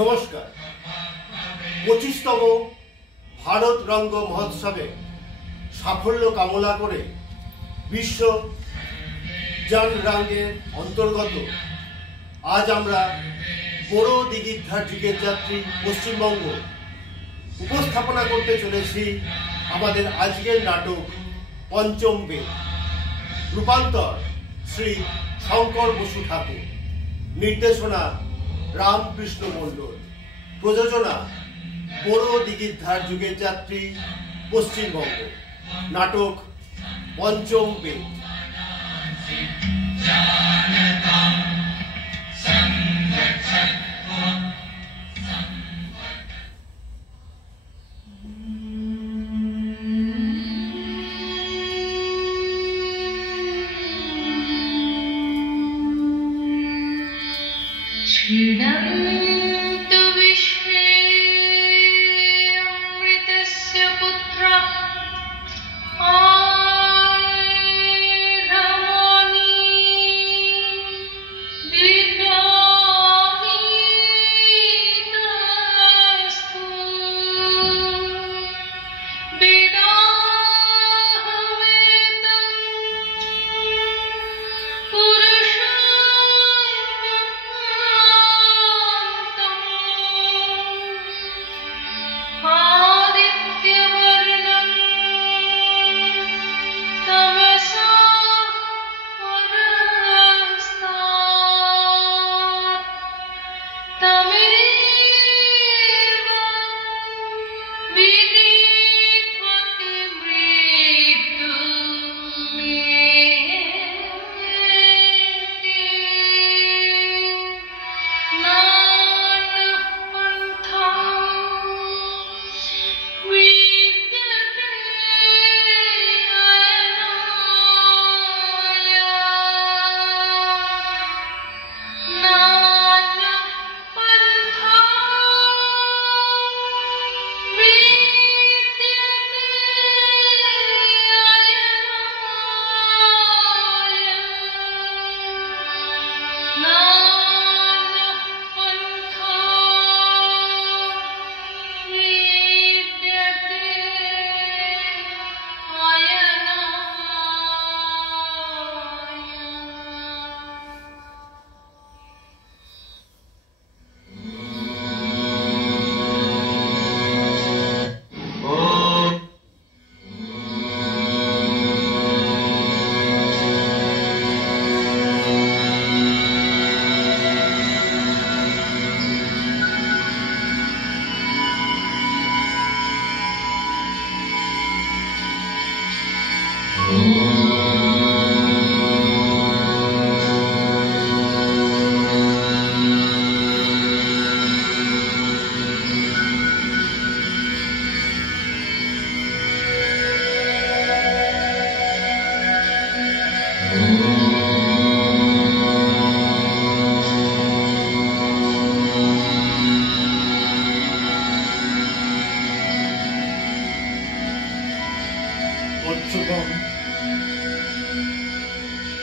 নমস্কার। 25তম ভারত রঙ্গ মহোৎসবে সাফল্য কামনা করে বিশ্ব জন রঙ্গের অন্তর্গত আজ আমরা বড় দিঘির যুগের যাত্রী পশ্চিমবঙ্গ উপস্থাপনা করতে চলেছি আমাদের আজকের নাটক পঞ্চম বেদ। রূপান্তর শ্রী শঙ্কর বসু ঠাকুর, নির্দেশনা রামকৃষ্ণ মণ্ডল, প্রযোজনা বড় দিঘির যুগের যাত্রী পশ্চিমবঙ্গ। নাটক পঞ্চম বেদ।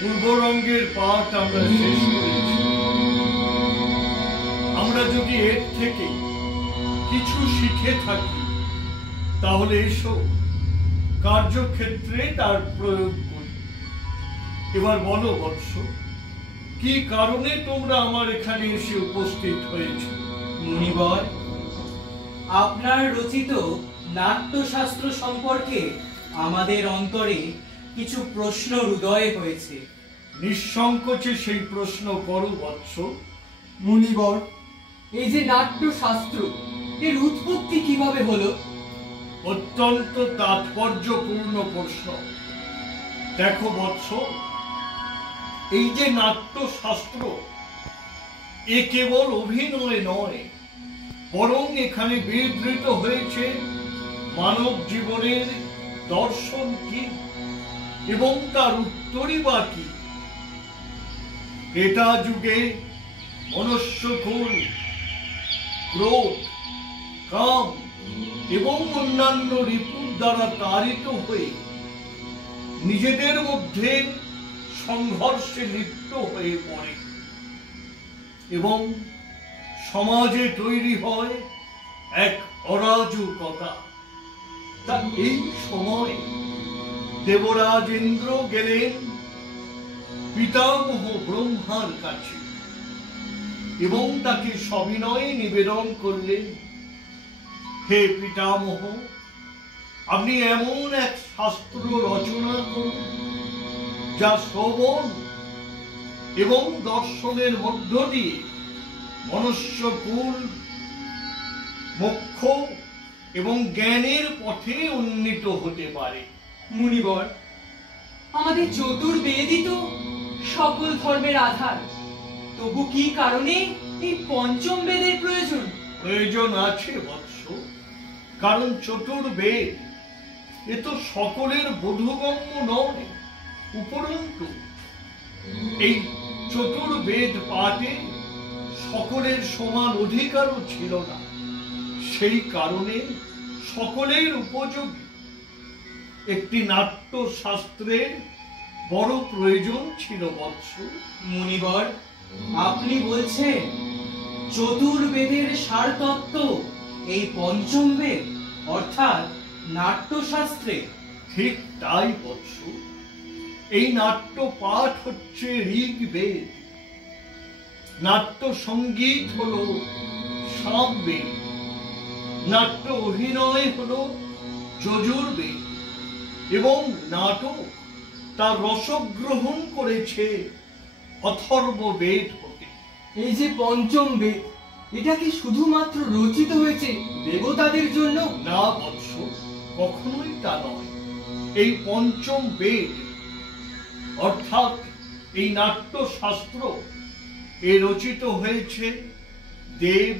পূর্বরঙ্গের পাঠ আমরা শেষ করেছি। আমরা যদি এর থেকে কিছু শিখে থাকি তাহলে এসো কার্যক্ষেত্রে তার প্রয়োগ করি। এবার বলো বৎস, কি কারণে তোমরা আমার এখানে এসে উপস্থিত হয়েছে? মুনিবর, আপনার রচিত নাট্যশাস্ত্র সম্পর্কে আমাদের অন্তরে কিছু প্রশ্ন হৃদয়ে হয়েছে। নিঃসংকোচে সেই প্রশ্ন করো বৎস। মুনিবর, এই যে নাট্যশাস্ত্র, এর উৎপত্তি কিভাবে হলো? অত্যন্ত তাৎপর্যপূর্ণ প্রশ্ন। দেখো বৎস, এই যে নাট্যশাস্ত্র, এ কেবল অভিনয় নয়, বরং এখানে বিবৃত হয়েছে মানব জীবনের দর্শন কি এবং তার উত্তরই বা কি। ত্রেতা যুগে মনুষ্যকুল ক্রোধ, কাম এবং অন্যান্য রিপুর দ্বারা তাড়িত হয়ে নিজেদের মধ্যে সংঘর্ষে লিপ্ত হয়ে পড়ে এবং সমাজে তৈরি হয় এক অরাজকতা। তা এই সময় দেবরাজ ইন্দ্র গেলেন পিতামহ ব্রহ্মার কাছে এবং তাকে সবিনয়ে নিবেদন করলেন, হে পিতামহ, আপনি এমন এক শাস্ত্র রচনা করুন যা শ্রবণ এবং দর্শনের মধ্য দিয়ে মনুষ্যকুল মোক্ষ এবং জ্ঞানের পথে উন্নীত হতে পারে। মুনিবর, আমাদের চতুর্বেদই তো সকল ধর্মের আধার, তবু কি কারণে এই পঞ্চম বেদের প্রয়োজন? প্রয়োজন আছে বৎস, কারণ চতুর্বেদ এ তো সকলের বোধগম্য নয়। উপরন্তু এই চতুর্বেদ পাঠে সকলের সমান অধিকারও ছিল না। সেই কারণে সকলের উপযোগী একটি নাট্য শাস্ত্রের বড় প্রয়োজন ছিল বৎস। মুনিবর, আপনি বলছেন চতুর্বেদের সারতত্ত্ব এই পঞ্চম বেদ অর্থাৎ নাট্যশাস্ত্রে? ঠিক তাই বৎস। এই নাট্য পাঠ হচ্ছে ঋগ্বেদ, নাট্য সঙ্গীত হলো সামবেদ, নাট্য অভিনয় হলো যজুর্বেদ এবং নাটক তার রসগ্রহণ করেছে অথর্ববেদ হতে। এই যে পঞ্চম বেদ, এটা কি শুধুমাত্র রচিত হয়েছে দেবতাদের জন্য? না বৎস, কখনোই তা নয়। এই পঞ্চম বেদ অর্থাৎ এই নাট্য শাস্ত্র এ রচিত হয়েছে দেব,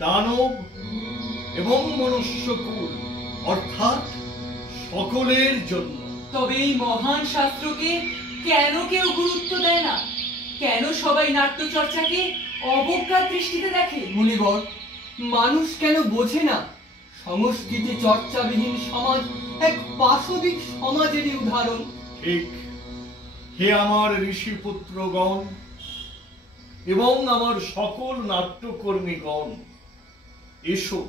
দানব এবং মনুষ্যকুল অর্থাৎ সকলের জন্য। তবে এই মহান শাস্ত্রকে কেন কেউ গুরুত্ব দেয় না? কেন সবাই নাট্য চর্চাকে অবজ্ঞার দৃষ্টিতে দেখে? মুনিবর, মানুষ কেন বোঝে না সংস্কৃতি চর্চাবিহীন সমাজ এক পাশবিক সমাজেরই উদাহরণ? ঠিক। হে আমার ঋষিপুত্রগণ এবং আমার সকল নাট্যকর্মীগণ, এসো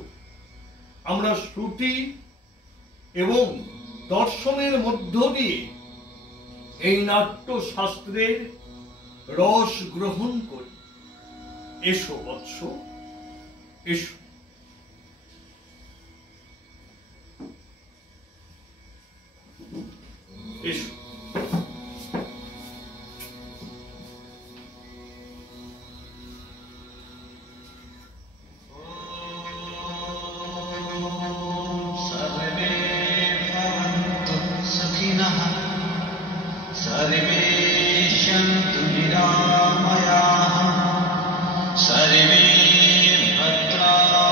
আমরা শ্রুতি এবং দর্শনের মধ্য দিয়ে এই নাট্য শাস্ত্রের রস গ্রহণ করি। এসো বৎস, এসো। এসো। सर्वे सन्तु निरामयाः सर्वे भद्राणि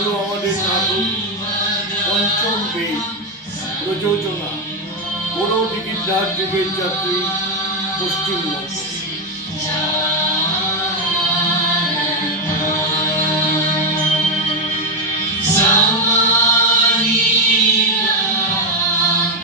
হলো আমাদের নাটক পঞ্চম বেদ। প্রযোজনা বড় দিঘির ধার যুগের যাত্রী পশ্চিমবঙ্গ।